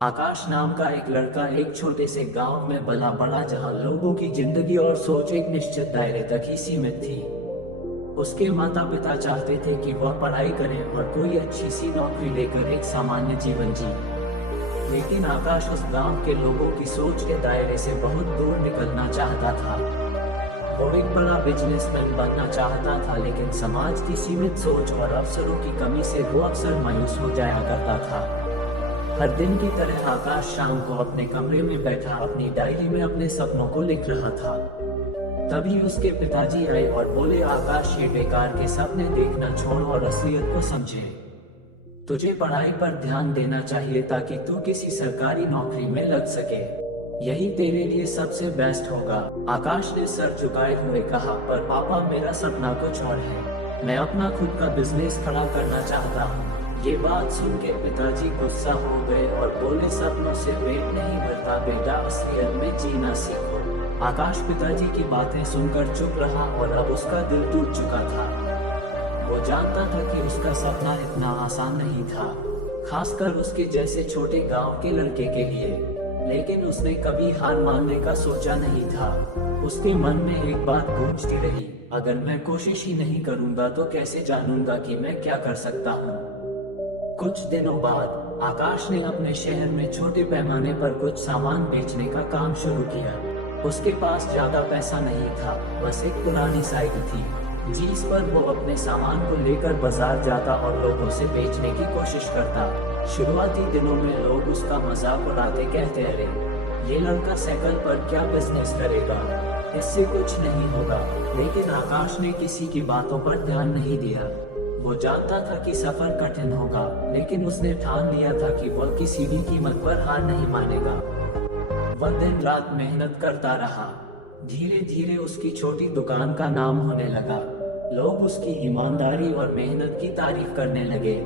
आकाश नाम का एक लड़का एक छोटे से गांव में पला बड़ा जहां लोगों की जिंदगी और सोच एक निश्चित दायरे तक ही सीमित थी। उसके माता पिता चाहते थे कि वह पढ़ाई करे और कोई अच्छी सी नौकरी लेकर एक सामान्य जीवन जी। लेकिन आकाश उस गांव के लोगों की सोच के दायरे से बहुत दूर निकलना चाहता था। वो एक बड़ा बिजनेसमैन बनना चाहता था, लेकिन समाज की सीमित सोच और अवसरों की कमी से वो अक्सर मायूस हो जाया करता था। हर दिन की तरह आकाश शाम को अपने कमरे में बैठा अपनी डायरी में अपने सपनों को लिख रहा था। तभी उसके पिताजी आए और बोले, आकाश, ये बेकार के सपने देखना छोड़ और असलियत को समझे। तुझे पढ़ाई पर ध्यान देना चाहिए ताकि तू किसी सरकारी नौकरी में लग सके। यही तेरे लिए सबसे बेस्ट होगा। आकाश ने सर झुकाए हुए कहा, पर पापा, मेरा सपना कुछ और है। मैं अपना खुद का बिजनेस खड़ा करना चाहता हूँ। ये बात सुन के पिताजी गुस्सा हो गए और बोले, सपनों से पेट नहीं भरता बेटा, असलियत में जीना सीखो। आकाश पिताजी की बातें सुनकर चुप रहा और अब उसका दिल टूट चुका था। वो जानता था कि उसका सपना इतना आसान नहीं था, खासकर उसके जैसे छोटे गांव के लड़के के लिए। लेकिन उसने कभी हार मानने का सोचा नहीं था। उसके मन में एक बात गूंजती रही, अगर मैं कोशिश ही नहीं करूंगा तो कैसे जानूंगा कि मैं क्या कर सकता हूँ। कुछ दिनों बाद आकाश ने अपने शहर में छोटे पैमाने पर कुछ सामान बेचने का काम शुरू किया। उसके पास ज्यादा पैसा नहीं था, बस एक पुरानी साइकिल थी जिस पर वो अपने सामान को लेकर बाजार जाता और लोगों से बेचने की कोशिश करता। शुरुआती दिनों में लोग उसका मजाक उड़ाते, कहते, अरे ये लड़का साइकिल पर क्या बिजनेस करेगा, इससे कुछ नहीं होगा। लेकिन आकाश ने किसी की बातों पर ध्यान नहीं दिया। वो जानता था कि सफर कठिन होगा, लेकिन उसने ठान लिया था कि वह किसी भी कीमत पर हार नहीं मानेगा। वह दिन रात मेहनत करता रहा। धीरे धीरे उसकी छोटी दुकान का नाम होने लगा। लोग उसकी ईमानदारी और मेहनत की तारीफ करने लगे।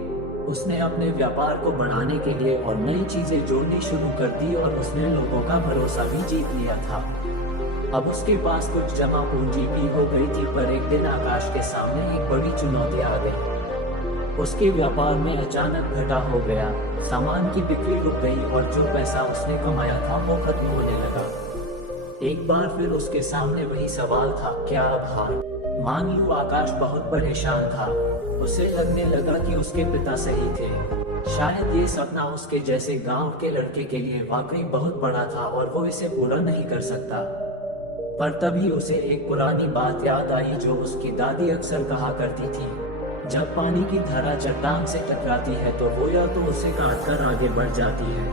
उसने अपने व्यापार को बढ़ाने के लिए और नई चीजें जोड़नी शुरू कर दी और उसने लोगों का भरोसा भी जीत लिया था। अब उसके पास कुछ जमा पूंजी भी हो गई थी, पर एक दिन आकाश के सामने एक बड़ी चुनौती आ गई। उसके व्यापार में अचानक घाटा हो गया। सामान की बिक्री रुक गई और जो पैसा उसने कमाया था वो खत्म होने लगा। एक बार फिर उसके सामने वही सवाल था, क्या अब हार मान लूं? आकाश बहुत परेशान था। उसे लगने लगा कि उसके पिता सही थे। शायद ये सपना उसके जैसे गांव के लड़के के लिए वाकई बहुत बड़ा था और वो इसे पूरा नहीं कर सकता। पर तभी उसे एक पुरानी बात याद आई जो उसकी दादी अक्सर कहा करती थी, जब पानी की धारा चट्टान से टकराती है तो वो या तो उसे काटकर आगे बढ़ जाती है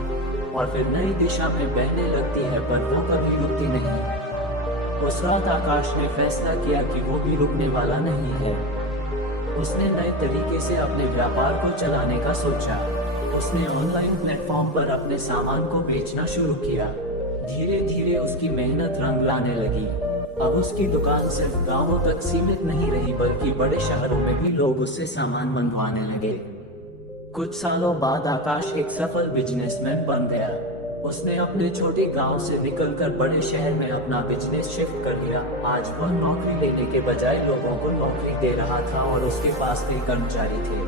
और फिर नई दिशा में बहने लगती है, पर वो कभी रुकती नहीं। उस रात आकाश ने फैसला किया कि वो भी रुकने वाला नहीं है। उसने नए तरीके से अपने व्यापार को चलाने का सोचा। उसने ऑनलाइन प्लेटफॉर्म पर अपने सामान को बेचना शुरू किया। धीरे धीरे उसकी मेहनत रंग लाने लगी। अब उसकी दुकान सिर्फ गांवों तक सीमित नहीं रही, बल्कि बड़े शहरों में भी लोग उससे सामान मंगवाने लगे। कुछ सालों बाद आकाश एक सफल बिजनेसमैन बन गया। उसने अपने छोटे गांव से निकलकर बड़े शहर में अपना बिजनेस शिफ्ट कर लिया। आज वह नौकरी लेने के बजाय लोगों को नौकरी दे रहा था और उसके पास कई कर्मचारी थे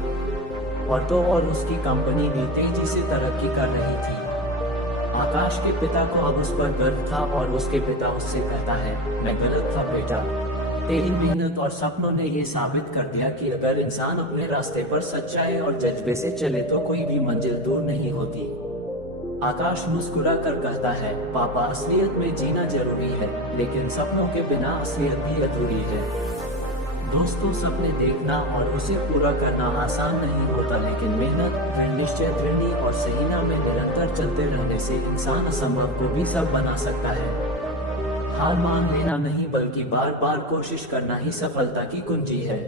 और उसकी कंपनी भी तेजी से तरक्की कर रही थी। आकाश के पिता को अब उस पर गर्व था और उसके पिता उससे कहता है, मैं गलत था बेटा, तेरी मेहनत और सपनों ने ये साबित कर दिया कि अगर इंसान अपने रास्ते पर सच्चाई और जज्बे से चले तो कोई भी मंजिल दूर नहीं होती। आकाश मुस्कुरा कर कहता है, पापा, असलियत में जीना जरूरी है, लेकिन सपनों के बिना असलियत भी अधूरी है। दोस्तों, सपने देखना और उसे पूरा करना आसान नहीं होता, लेकिन मेहनत, दृढ़ निश्चय, दृढ़ और सहीना में निरंतर चलते रहने से इंसान असंभव को भी सब बना सकता है। हार मान लेना नहीं, बल्कि बार बार कोशिश करना ही सफलता की कुंजी है।